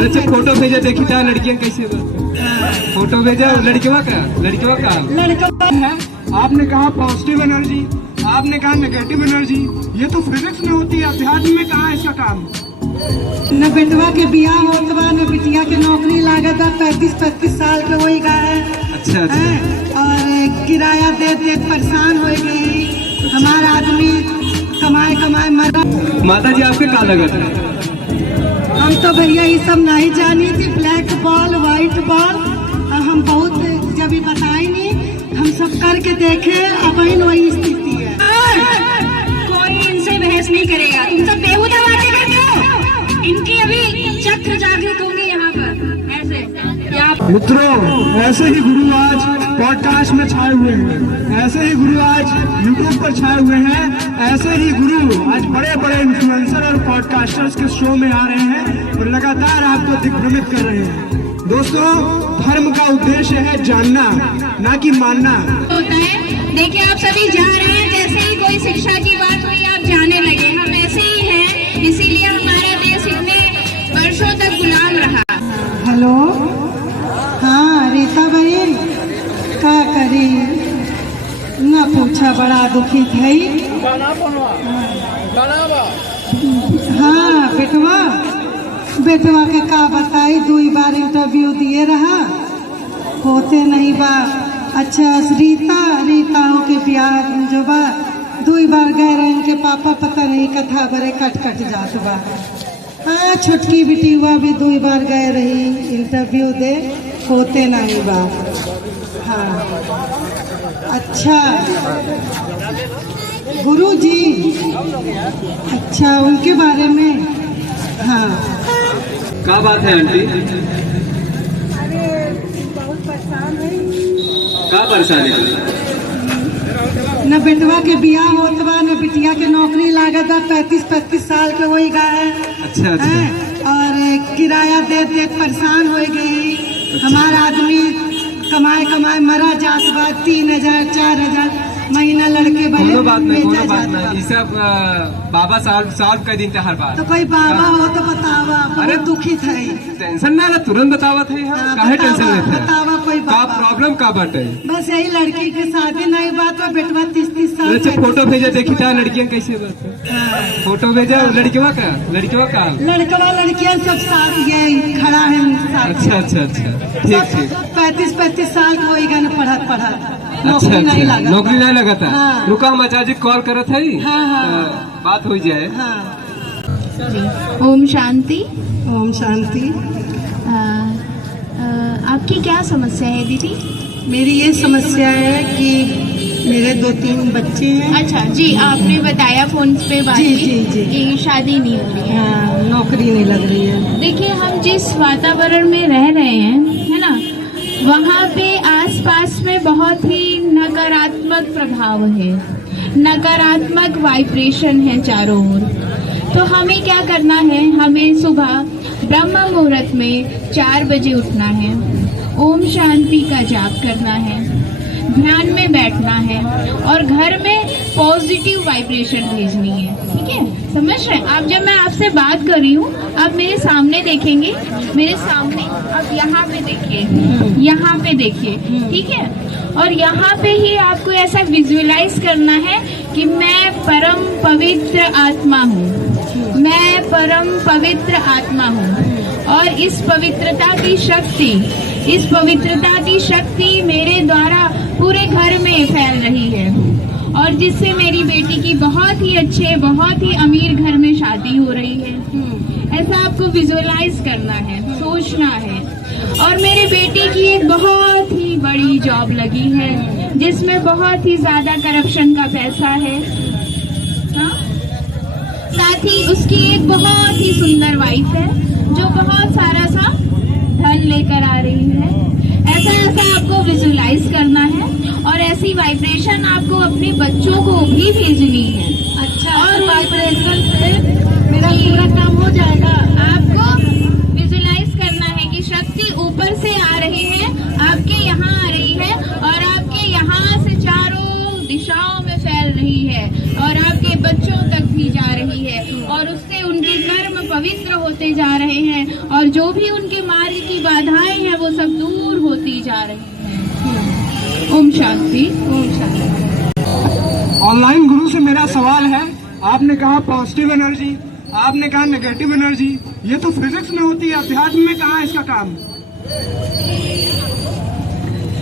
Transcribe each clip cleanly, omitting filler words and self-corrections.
अच्छा फोटो भेजा देखी था लड़कियां कैसे फोटो भेजा लड़कियों का है। आपने कहा पॉजिटिव एनर्जी, आपने कहा नेगेटिव एनर्जी, ये तो फिजिक्स में होती है, अध्यात्म में कहाँ है इसका काम? न बेटवा के बियाह होत बा, न बिटिया के नौकरी लागत बा। 35 साल के वही गा है। अच्छा अच्छा। और किराया दे दे परेशान हो गई। हमारा आदमी कमाए कमाए मरा। माता जी आपके का लगत है? हम तो भैया ये सब नहीं जानी थी, ब्लैक बॉल व्हाइट बॉल, हम बहुत जब ये बताए नहीं, हम सब करके देखे। अब वही स्थिति है। कोई इनसे बहस नहीं करेगा। तुम सब बेहुदा बातें करते हो। इनकी अभी चक्र जागृत होंगे यहाँ पर। ऐसे मित्रों, ऐसे ही गुरु आज पॉडकास्ट में छाए हुए हैं, ऐसे ही गुरु आज यूट्यूब पर छाए हुए हैं, ऐसे ही गुरु आज बड़े बड़े इन्फ्लुएंसर और पॉडकास्टर्स के शो में आ रहे हैं और लगातार आपको दिग्भ्रमित कर रहे हैं। दोस्तों, धर्म का उद्देश्य है जानना, ना कि मानना होता है। देखिए आप सभी जा रहे हैं, जैसे ही कोई शिक्षा की बात हुई आप जाने लगे। हम ऐसे ही हैं, इसीलिए हमारा देश इतने वर्षों तक गुलाम रहा। हेलो, हाँ रीता बहन, का करी न पूछा, बड़ा दुखी थी। हाँ बेटवा के का बताई, 2 बार इंटरव्यू दिए रहा, होते नहीं बा। अच्छा रीता के ब्याह जो बा 2 बार गए रहे, इनके पापा पता नहीं कथा बड़े कट जात बा। हाँ छोटकी बेटी हुआ भी 2 बार गए रही इंटरव्यू दे, होते नहीं बा। हाँ अच्छा गुरु जी, अच्छा उनके बारे में। हाँ क्या बात है आंटी? अरे बहुत परेशान है। क्या परेशानी है? न बेटवा के बियाह होत बा, न बिटिया के नौकरी लागत बा। 35 साल के वही गा है। अच्छा अच्छा। और किराया दे दे परेशान हो गई। हमारा आदमी कमाए कमाए मरा जात बा। 3000 4000 महीना लड़के बने। कोनो बात नहीं, ये सब बाबा सॉल्व कर दिन हर बार। तो कोई बाबा हो तो बतावा। अरे दुखी थे, टेंशन ना, तुरंत बतावा थे। काहे टेंशन लेते हैं? बतावा कोई का प्रॉब्लम का बाटे? बस यही लड़की के शादी नहीं बात है। बेटवा 30 साल। अच्छा फोटो भेजा देखी था लड़कियां कैसे फोटो भेजा लड़कियों का लड़कवा लड़कियां सब साथ ये खड़ा है साथ। अच्छा ठीक 35 साल के वही गए पढ़ा नौकरी नहीं लगा था। हाँ। रुका हम आचार्य कॉल करत है। हाँ। बात हो जाए। हाँ। ओम शांति। ओम शांति। आपकी क्या समस्या है दीदी? मेरी ये समस्या है कि मेरे 2-3 बच्चे हैं। अच्छा जी, आपने बताया फोन पे बात जी, की जी, जी। कि शादी नहीं हो रही है। हाँ, नौकरी नहीं लग रही है। देखिए हम जिस वातावरण में रह रहे हैं, है ना, वहाँ पे आसपास में बहुत ही नकारात्मक प्रभाव है, नकारात्मक वाइब्रेशन है चारों ओर। तो हमें क्या करना है, हमें सुबह ब्रह्म मुहूर्त में 4 बजे उठना है, ओम शांति का जाप करना है, ध्यान में बैठना है और घर में पॉजिटिव वाइब्रेशन भेजनी है। ठीक है, समझ रहे हैं आप? जब मैं आपसे बात कर रही हूँ, आप मेरे सामने देखेंगे, मेरे सामने आप यहाँ पे देखिए, यहाँ पे देखिए। ठीक है, और यहाँ पे ही आपको ऐसा विजुअलाइज करना है कि मैं परम पवित्र आत्मा हूँ, मैं परम पवित्र आत्मा हूँ और इस पवित्रता की शक्ति मेरे द्वारा पूरे घर में फैल रही है और जिससे मेरी बेटी की बहुत ही अच्छे, बहुत ही अमीर घर में शादी हो रही है। ऐसा आपको विजुअलाइज करना है, सोचना है। और मेरे बेटे की एक बहुत ही बड़ी जॉब लगी है जिसमें बहुत ही ज्यादा करप्शन का पैसा है। हाँ? साथ ही उसकी एक बहुत ही सुंदर वाइफ है जो बहुत सारा सा धन लेकर आ रही है। ऐसा आपको विजुअलाइज करना है और ऐसी वाइब्रेशन आपको अपने बच्चों को भी भेजनी है। अच्छा, और वाइब्रेशन से मेरा पूरा काम हो जाएगा। आपको विजुअलाइज करना है कि शक्ति ऊपर से आ रही है, आपके यहाँ आ रही है और आपके यहाँ से चारों दिशाओं में फैल रही है और आपके बच्चों तक भी जा रही है और उससे उनके कर्म पवित्र होते जा रहे हैं और जो भी उनके मार्ग की बाधाएं हैं वो सब दूर होती जा रही हैं। ओम शांति। ओम शांति। ऑनलाइन गुरु से मेरा सवाल है, आपने कहा पॉजिटिव एनर्जी, आपने कहा नेगेटिव एनर्जी, ये तो फिजिक्स में होती है, अध्यात्म में कहाँ है इसका काम?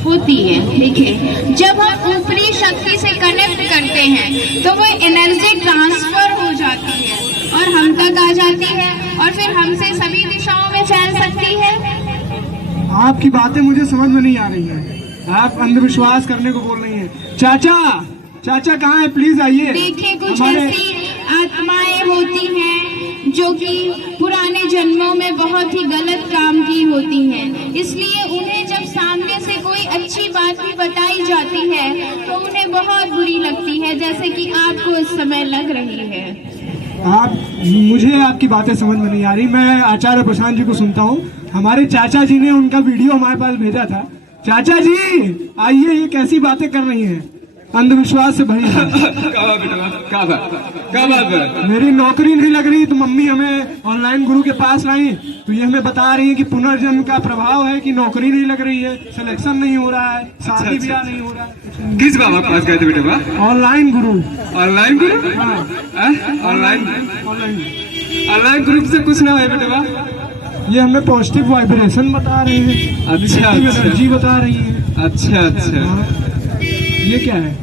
होती है। देखिए, जब हम ऊपरी शक्ति से कनेक्ट करते हैं तो वो एनर्जी ट्रांसफर हो जाती है और हम तक आ जाती है और फिर हमसे सभी दिशाओं में फैल सकती है। आपकी बातें मुझे समझ में नहीं आ रही हैं। आप अंधविश्वास करने को बोल रही हैं। चाचा, चाचा कहाँ है? प्लीज आइए। देखिए, कुछ ऐसी आत्माएं होती हैं जो कि पुराने जन्मों में बहुत ही गलत काम की होती हैं, इसलिए उन्हें जब सामने से कोई अच्छी बात भी बताई जाती है तो उन्हें बहुत बुरी लगती है, जैसे कि आपको इस समय लग रही है। मुझे आपकी बातें समझ में नहीं आ रही। मैं आचार्य प्रशांत जी को सुनता हूँ। हमारे चाचा जी ने उनका वीडियो हमारे पास भेजा था। चाचा जी आइए, ये कैसी बातें कर रही हैं? अंधविश्वास से भरी है। क्या बात है? मेरी नौकरी नहीं लग रही तो मम्मी हमें ऑनलाइन गुरु के पास लाई, तो ये हमें बता रही है कि पुनर्जन्म का प्रभाव है कि नौकरी नहीं लग रही है, सिलेक्शन नहीं हो रहा है, शादी ब्याह नहीं हो रहा है। किस बाबा के पास गए थे बेटा? ऑनलाइन गुरु। ऑनलाइन गुरु? हाँ, ऑनलाइन गुरु से कुछ ना है बेटा। ये हमें पॉजिटिव वाइब्रेशन बता रहे हैं, अच्छा, एनर्जी बता रही है। अच्छा। ये क्या है?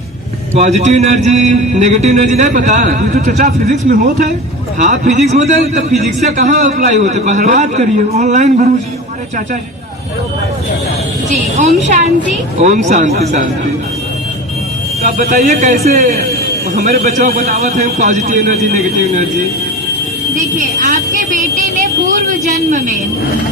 पॉजिटिव एनर्जी, नेगेटिव एनर्जी नहीं पता? ये तो चाचा फिजिक्स में होता है। हाँ, फिजिक्स में होता है, तो फिजिक्स से कहाँ अप्लाई होते? बात करिए ऑनलाइन गुरु जी, हमारे चाचा जी। ओम शांति। ओम शांति। शांति। तो आप बताइए कैसे हमारे बच्चों को बतावत है पॉजिटिव एनर्जी, नेगेटिव एनर्जी? देखिए, आपके बेटे ने पूर्व जन्म में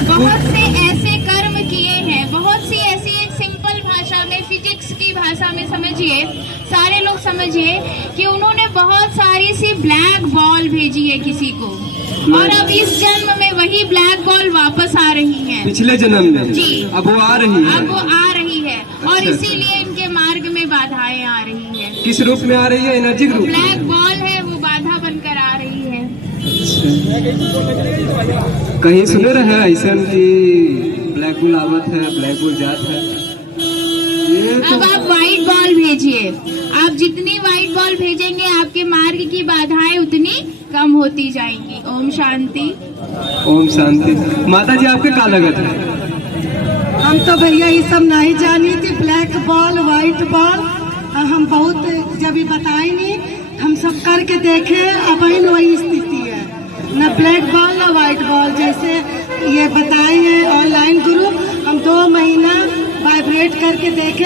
बहुत से ऐसे कर्म किए हैं, बहुत सी ऐसी, एक सिंपल भाषा में, फिजिक्स की भाषा में समझिए, सारे लोग समझिए कि उन्होंने बहुत सारी सी ब्लैक बॉल भेजी है किसी को, और अब इस जन्म में वही ब्लैक बॉल वापस आ रही है। पिछले जन्म में जी, अब वो आ रही है। अब वो आ रही है और अच्छा, इसीलिए इनके मार्ग में बाधाएं आ रही है। किस रूप में आ रही है? एनर्जी रूप? ब्लैक बॉल है, वो बाधा बनकर आ रही है। कहीं सुने रहे ऐसा कि ब्लैक होल आवत है, ब्लैक होल जात है? अब आप व्हाइट बॉल भेजिए, आप जितनी व्हाइट बॉल भेजेंगे आपके मार्ग की बाधाएं उतनी कम होती जाएंगी। ओम शांति। ओम शांति। माता जी आपके का लगत है? हम तो भैया ये सब नहीं जानी थी, ब्लैक बॉल व्हाइट बॉल, हम बहुत जब ये बताए नहीं, हम सब करके देखे, अब वही स्थिति है, न ब्लैक बॉल न व्हाइट बॉल। जैसे ये बताए हैं ऑनलाइन गुरु, हम 2 महीना वाइब्रेट करके देखे,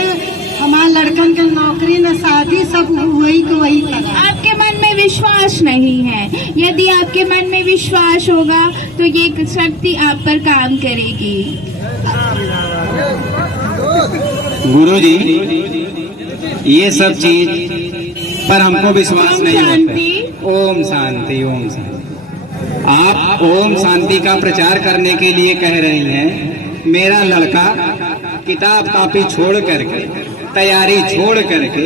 हमारे लड़कन के नौकरी न शादी, सब वही को वही लगा। आपके मन में विश्वास नहीं है। यदि आपके मन में विश्वास होगा तो ये शक्ति आप पर काम करेगी। गुरुजी, ये सब चीज पर हमको विश्वास नहीं होता। ओम शांति। ओम शांति। आप ओम शांति का प्रचार करने के लिए कह रही हैं। मेरा लड़का किताब कापी छोड़ करके, तैयारी छोड़ करके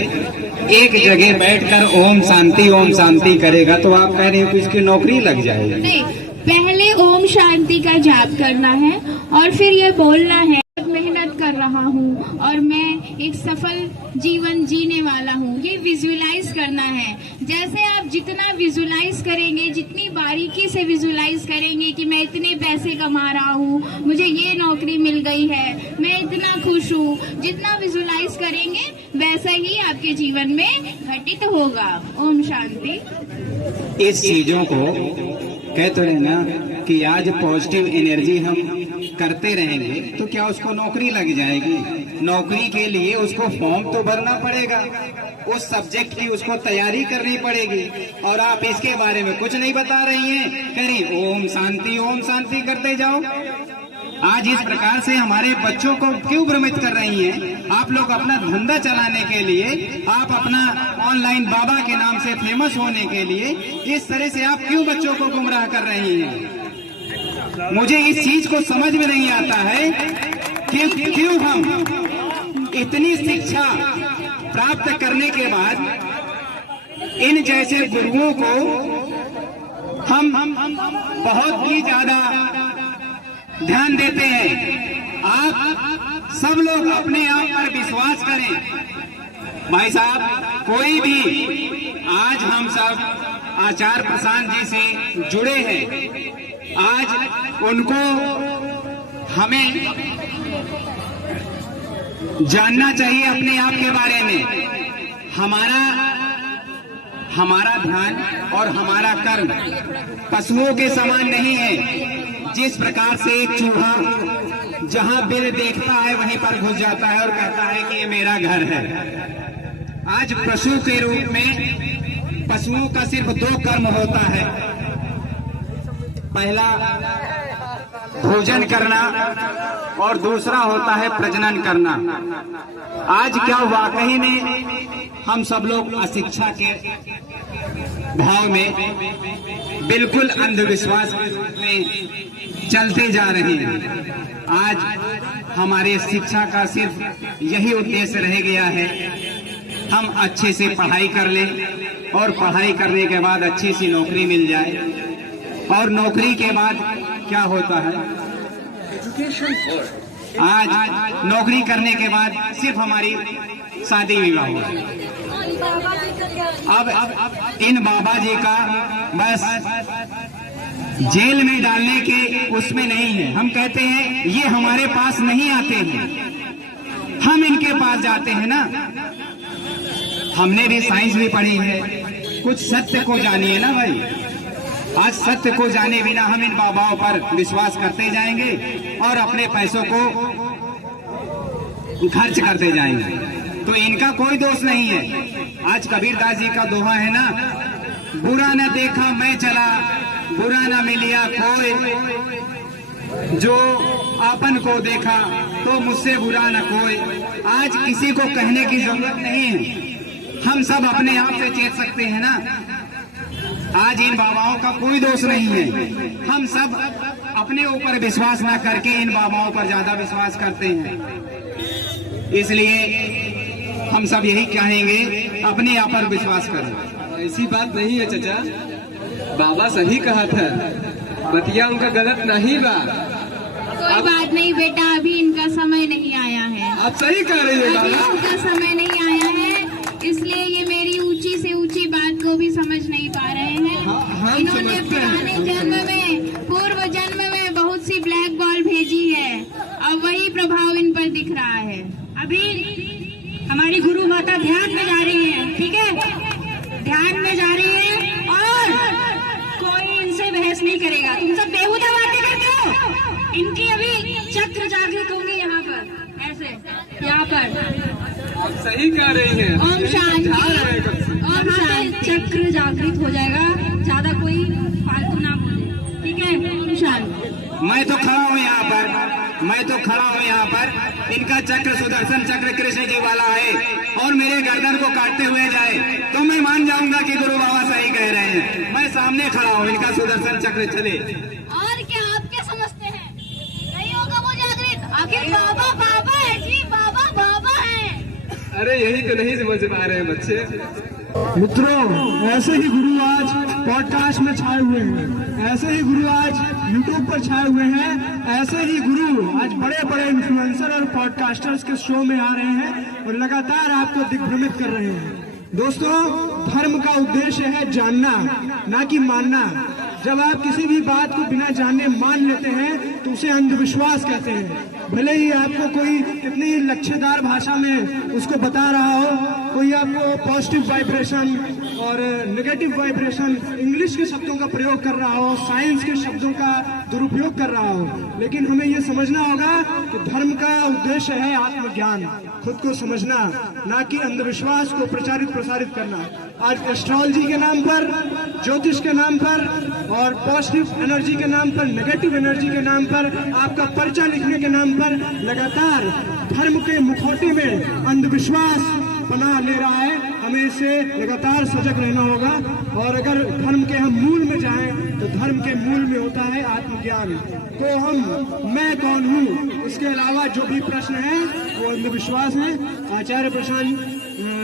एक जगह बैठकर ओम शांति करेगा, तो आप कह रहे हैं कि इसकी नौकरी लग जाएगी? नहीं, पहले ओम शांति का जाप करना है और फिर ये बोलना है, मेहनत कर रहा हूँ और मैं एक सफल जीवन जीने वाला हूँ। ये विजुअलाइज करना है। जैसे आप जितना विजुअलाइज करेंगे, जितनी बारीकी से विजुअलाइज करेंगे कि मैं इतने पैसे कमा रहा हूँ, मुझे ये नौकरी मिल गई है, मैं इतना खुश हूँ, जितना विजुअलाइज करेंगे वैसा ही आपके जीवन में घटित होगा। ओम शांति। इस चीजों को कहते हैं ना कि आज पॉजिटिव एनर्जी हम करते रहेंगे तो क्या उसको नौकरी लग जाएगी? नौकरी के लिए उसको फॉर्म तो भरना पड़ेगा, उस सब्जेक्ट की उसको तैयारी करनी पड़ेगी, और आप इसके बारे में कुछ नहीं बता रही हैं। कहीं ओम शांति करते जाओ। आज इस प्रकार से हमारे बच्चों को क्यों भ्रमित कर रही हैं? आप लोग अपना धंधा चलाने के लिए, आप अपना ऑनलाइन बाबा के नाम से फेमस होने के लिए इस तरह से आप क्यों बच्चों को गुमराह कर रही हैं? मुझे इस चीज को समझ में नहीं आता है कि क्यों हम इतनी शिक्षा प्राप्त करने के बाद इन जैसे गुरुओं को हम बहुत ही ज्यादा ध्यान देते हैं। आप सब लोग अपने आप पर विश्वास करें। भाई साहब, कोई भी आज हम सब आचार्य प्रशांत जी से जुड़े हैं, आज उनको हमें जानना चाहिए अपने आप के बारे में। हमारा ध्यान और हमारा कर्म पशुओं के समान नहीं है। जिस प्रकार से एक चूहा जहां बिल देखता है वहीं पर घुस जाता है और कहता है कि ये मेरा घर है, आज पशु के रूप में पशुओं का सिर्फ 2 कर्म होता है। पहला भोजन करना और दूसरा होता है प्रजनन करना। आज क्या वाकई में हम सब लोग अशिक्षा के भाव में बिल्कुल अंधविश्वास में चलते जा रहे हैं। आज हमारे शिक्षा का सिर्फ यही उद्देश्य रह गया है, हम अच्छे से पढ़ाई कर लें और पढ़ाई करने के बाद अच्छी सी नौकरी मिल जाए, और नौकरी के बाद क्या होता है, आज नौकरी करने के बाद सिर्फ हमारी शादी विवाह हुआ। अब इन बाबा जी का बस जेल में डालने के उसमें नहीं है। हम कहते हैं ये हमारे पास नहीं आते हैं, हम इनके पास जाते हैं ना। हमने भी साइंस भी पढ़ी है, कुछ सत्य को जानिए ना भाई। आज सत्य को जाने बिना हम इन बाबाओं पर विश्वास करते जाएंगे और अपने पैसों को खर्च करते जाएंगे, तो इनका कोई दोष नहीं है। आज कबीरदास जी का दोहा है ना, बुरा न देखा मैं चला, बुरा न मिलिया कोई, जो आपन को देखा तो मुझसे बुरा न कोई। आज किसी को कहने की जरूरत नहीं है, हम सब अपने आप से चेत सकते हैं ना। आज इन बाबाओं का कोई दोष नहीं है, हम सब अपने ऊपर विश्वास ना करके इन बाबाओं पर ज्यादा विश्वास करते हैं। इसलिए हम सब यही कहेंगे, अपने आप पर विश्वास करें। ऐसी बात नहीं है चाचा, बाबा सही कहा था, बतिया उनका गलत नहीं बा। कोई बात नहीं बेटा, अभी इनका समय नहीं आया है। आप सही कह रही है अभी बाबा। इनका समय नहीं आया है, इसलिए ये मेरी ऊंची से ऊंची बात को भी समझ नहीं पा रहे हैं। हम इन्होंने समझते हैं। पुराने जन्म में, पूर्व जन्म में बहुत सी ब्लैक बॉल भेजी है और वही प्रभाव इन पर दिख रहा है। अभी हमारी गुरु माता ध्यान में जा रही है, ठीक है, ध्यान में जा रही है और कोई इनसे बहस नहीं करेगा। तुम सब बेहुदा बातें करते हो। इनकी अभी चक्र जागृत होंगे यहाँ पर, ऐसे यहाँ पर। आप सही कह रही हैं। ओम शांति, ओम शांति। चक्र जागृत हो जाएगा, ज्यादा कोई फालतू ना बोले, ठीक है। ओम शांति। मैं तो खड़ा हूँ यहाँ पर, मैं तो खड़ा हूँ यहाँ पर। इनका चक्र सुदर्शन चक्र कृष्ण जी वाला है और मेरे गर्दन को काटते हुए जाए तो मैं मान जाऊंगा कि गुरु बाबा सही कह रहे हैं। मैं सामने खड़ा हूँ, इनका सुदर्शन चक्र चले। और क्या आप क्या समझते हैं, नहीं होगा वो जागृत? आखिर बाबा बाबा है जी, बाबा बाबा है। अरे यही तो नहीं समझ पा रहे हैं बच्चे। मित्रों, ऐसे ही गुरु आज पॉडकास्ट में छाए हुए हैं, ऐसे ही गुरु आज यूट्यूब पर छाए हुए हैं, ऐसे ही गुरु आज बड़े बड़े इन्फ्लुएंसर और पॉडकास्टर्स के शो में आ रहे हैं और लगातार आपको दिग्भ्रमित कर रहे हैं। दोस्तों, धर्म का उद्देश्य है जानना, ना कि मानना। जब आप किसी भी बात को बिना जाने मान लेते हैं तो उसे अंधविश्वास कहते हैं। भले ही आपको कोई कितनी लच्छेदार भाषा में उसको बता रहा हो, कोई आपको पॉजिटिव वाइब्रेशन और नेगेटिव वाइब्रेशन इंग्लिश के शब्दों का प्रयोग कर रहा हो, साइंस के शब्दों का दुरुपयोग कर रहा हो, लेकिन हमें यह समझना होगा कि धर्म का उद्देश्य है आत्मज्ञान, खुद को समझना, ना कि अंधविश्वास को प्रचारित प्रसारित करना। आज एस्ट्रोलॉजी के नाम पर, ज्योतिष के नाम पर और पॉजिटिव एनर्जी के नाम पर, नेगेटिव एनर्जी के नाम पर, आपका पर्चा लिखने के नाम पर लगातार धर्म के मुखौटे में अंधविश्वास पनाह ले रहा है। हमें इससे लगातार सजग रहना होगा और अगर धर्म के हम मूल में जाएं तो धर्म के मूल में होता है आत्मज्ञान। तो मैं कौन हूँ, इसके अलावा जो भी प्रश्न है वो अंधविश्वास है। आचार्य प्रशांत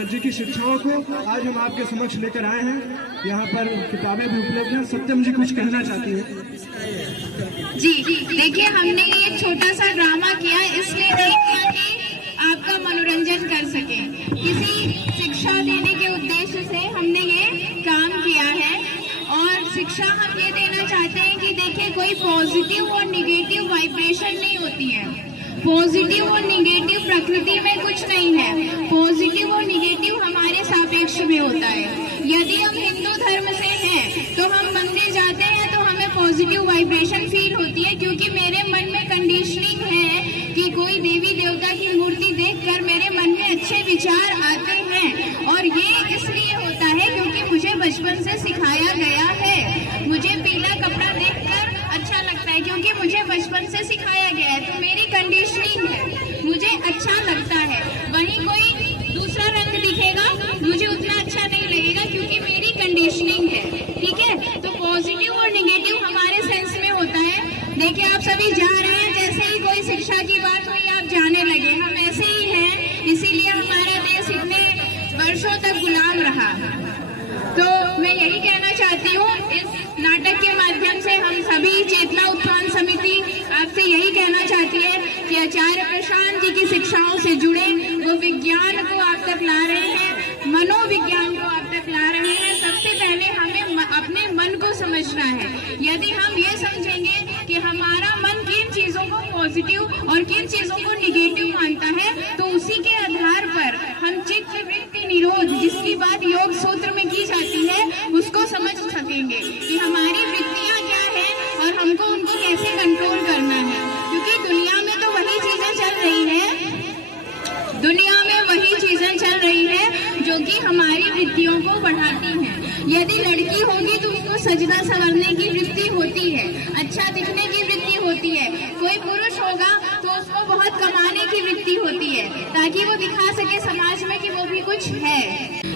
जी की शिक्षाओं को आज हम आपके समक्ष लेकर आए हैं। यहाँ पर किताबें भी उपलब्ध हैं। सत्यम जी कुछ कहना चाहती है। जी देखिए, हमने ये एक छोटा सा ड्रामा किया, इसलिए नहीं किया कि आपका मनोरंजन कर सके। किसी शिक्षा देने के उद्देश्य से हमने ये काम किया है। और शिक्षा हम ये देना चाहते हैं कि देखिए, कोई पॉजिटिव और निगेटिव वाइब्रेशन नहीं होती है। पॉजिटिव और निगेटिव प्रकृति में कुछ नहीं है। पॉजिटिव और निगेटिव हमारे सापेक्ष में होता है। यदि हम हिंदू धर्म से हैं तो हम मंदिर जाते हैं तो हमें पॉजिटिव वाइब्रेशन फील होती है, क्योंकि मेरे मन में कंडीशनिंग है कि कोई देवी देवता की मूर्ति देखकर मेरे मन में अच्छे विचार आते हैं। और ये इसलिए होता है क्योंकि मुझे बचपन से सिखाया गया है। मुझे पीला कपड़ा देखकर अच्छा लगता है क्योंकि मुझे बचपन से सिखाया गया है, तो मेरी कंडीशनिंग है, मुझे अच्छा लगता है। वहीं कोई दूसरा रंग दिखेगा, मुझे उतना अच्छा नहीं लगेगा क्योंकि मेरी कंडीशनिंग है। ठीक है, तो पॉजिटिव और निगेटिव हमारे सेंस में होता है। देखिए, आप सभी जा रहे हैं, जैसे ही कोई शिक्षा की बात हुई आप जाने लगे। हम ऐसे ही हैं, इसीलिए हमारा देश इतने वर्षों तक गुलाम रहा। तो मैं यही कहना चाहती हूँ, इस नाटक के माध्यम से हम सभी चेतना उत्थान समिति आपसे यही कहना चाहती है कि आचार्य प्रशांत जी की शिक्षाओं से जुड़े वो विज्ञान को आप तक ला रहे हैं, मनोविज्ञान को आप तक ला रहे हैं। सबसे पहले हमें अपने मन को समझना है। यदि हम ये समझेंगे कि हमारा मन किन चीजों को पॉजिटिव और किन चीजों को निगेटिव मानता है, तो उसी के आधार पर हम चित्त वृत्ति निरोध, जिसकी बात योग सूत्र में की जाती है, उसको समझ सकेंगे कि हमारी वृत्तियां क्या है और हमको उनको कैसे कंट्रोल करना है। क्योंकि दुनिया में तो वही चीजें चल रही है, दुनिया में वही चीजें चल रही है जो कि हमारी वृत्तियों को बढ़ाती हैं। यदि लड़की होगी तो उसको सजदा संवरने की वृत्ति होती है, अच्छा दिखने की वृत्ति होती है। कोई पुरुष होगा तो उसको बहुत कमाने की वृत्ति होती है, ताकि वो दिखा सके समाज में कि वो भी कुछ है।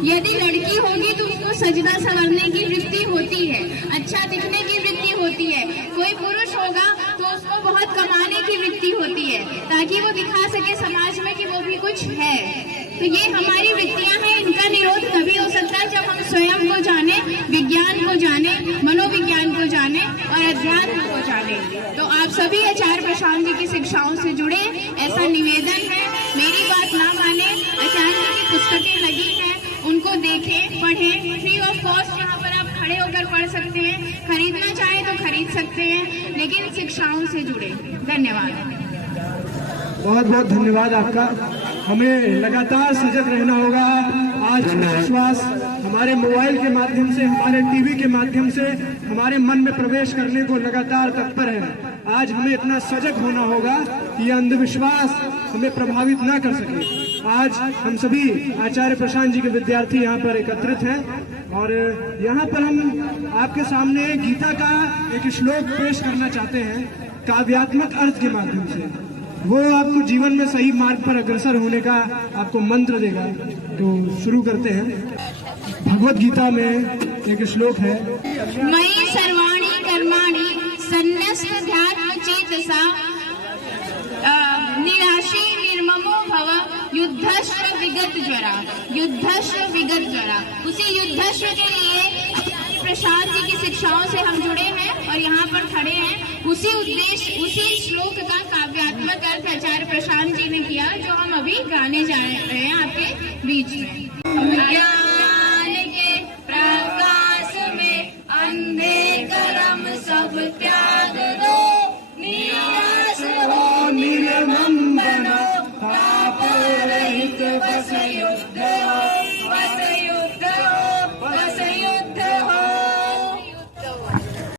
यदि लड़की होगी तो उसको सजदा संवरने की वृत्ति होती है, अच्छा दिखने की वृत्ति होती है। कोई पुरुष होगा तो उसको बहुत कमाने की वृत्ति होती है, ताकि वो दिखा सके समाज में कि वो भी कुछ है। तो ये हमारी वृत्तियां हैं, इनका निरोध तभी हो सकता है जब हम स्वयं को जाने, विज्ञान को जाने, मनोविज्ञान को जाने और अध्यात्म को जाने। तो आप सभी आचार्य प्रशांत जी की शिक्षाओं से जुड़े, ऐसा निवेदन है। मेरी बात ना माने, आचार्य जी की पुस्तकें लगी हैं, उनको देखें, पढ़ें, फ्री ऑफ कॉस्ट यहाँ पर आप खड़े होकर पढ़ सकते हैं। खरीदना चाहे तो खरीद सकते हैं, लेकिन शिक्षाओं से जुड़े। धन्यवाद। बहुत बहुत धन्यवाद आपका। हमें लगातार सजग रहना होगा। आज विश्वास हमारे मोबाइल के माध्यम से, हमारे टीवी के माध्यम से हमारे मन में प्रवेश करने को लगातार तत्पर है। आज हमें इतना सजग होना होगा कि यह अंधविश्वास हमें प्रभावित ना कर सके। आज हम सभी आचार्य प्रशांत जी के विद्यार्थी यहाँ पर एकत्रित हैं और यहाँ पर हम आपके सामने गीता का एक श्लोक पेश करना चाहते हैं काव्यात्मक अर्थ के माध्यम से। वो आपको जीवन में सही मार्ग पर अग्रसर होने का आपको मंत्र देगा। तो शुरू करते हैं। भगवत गीता में एक श्लोक है, मयि सर्वाणि कर्माणि सन्न्यस्तध्यात्मचेतसा निराशी निर्ममो भव युद्धश्व विगत ज्वरा। युद्धश्व विगत ज्वरा, उसी युद्धश्व के लिए प्रशांत जी की शिक्षाओं से हम जुड़े हैं और यहाँ पर खड़े हैं। उसी उद्देश्य, उसी श्लोक का काव्यात्मक अर्थ आचार्य प्रशांत जी ने किया, जो हम अभी गाने जा रहे हैं आपके बीच में।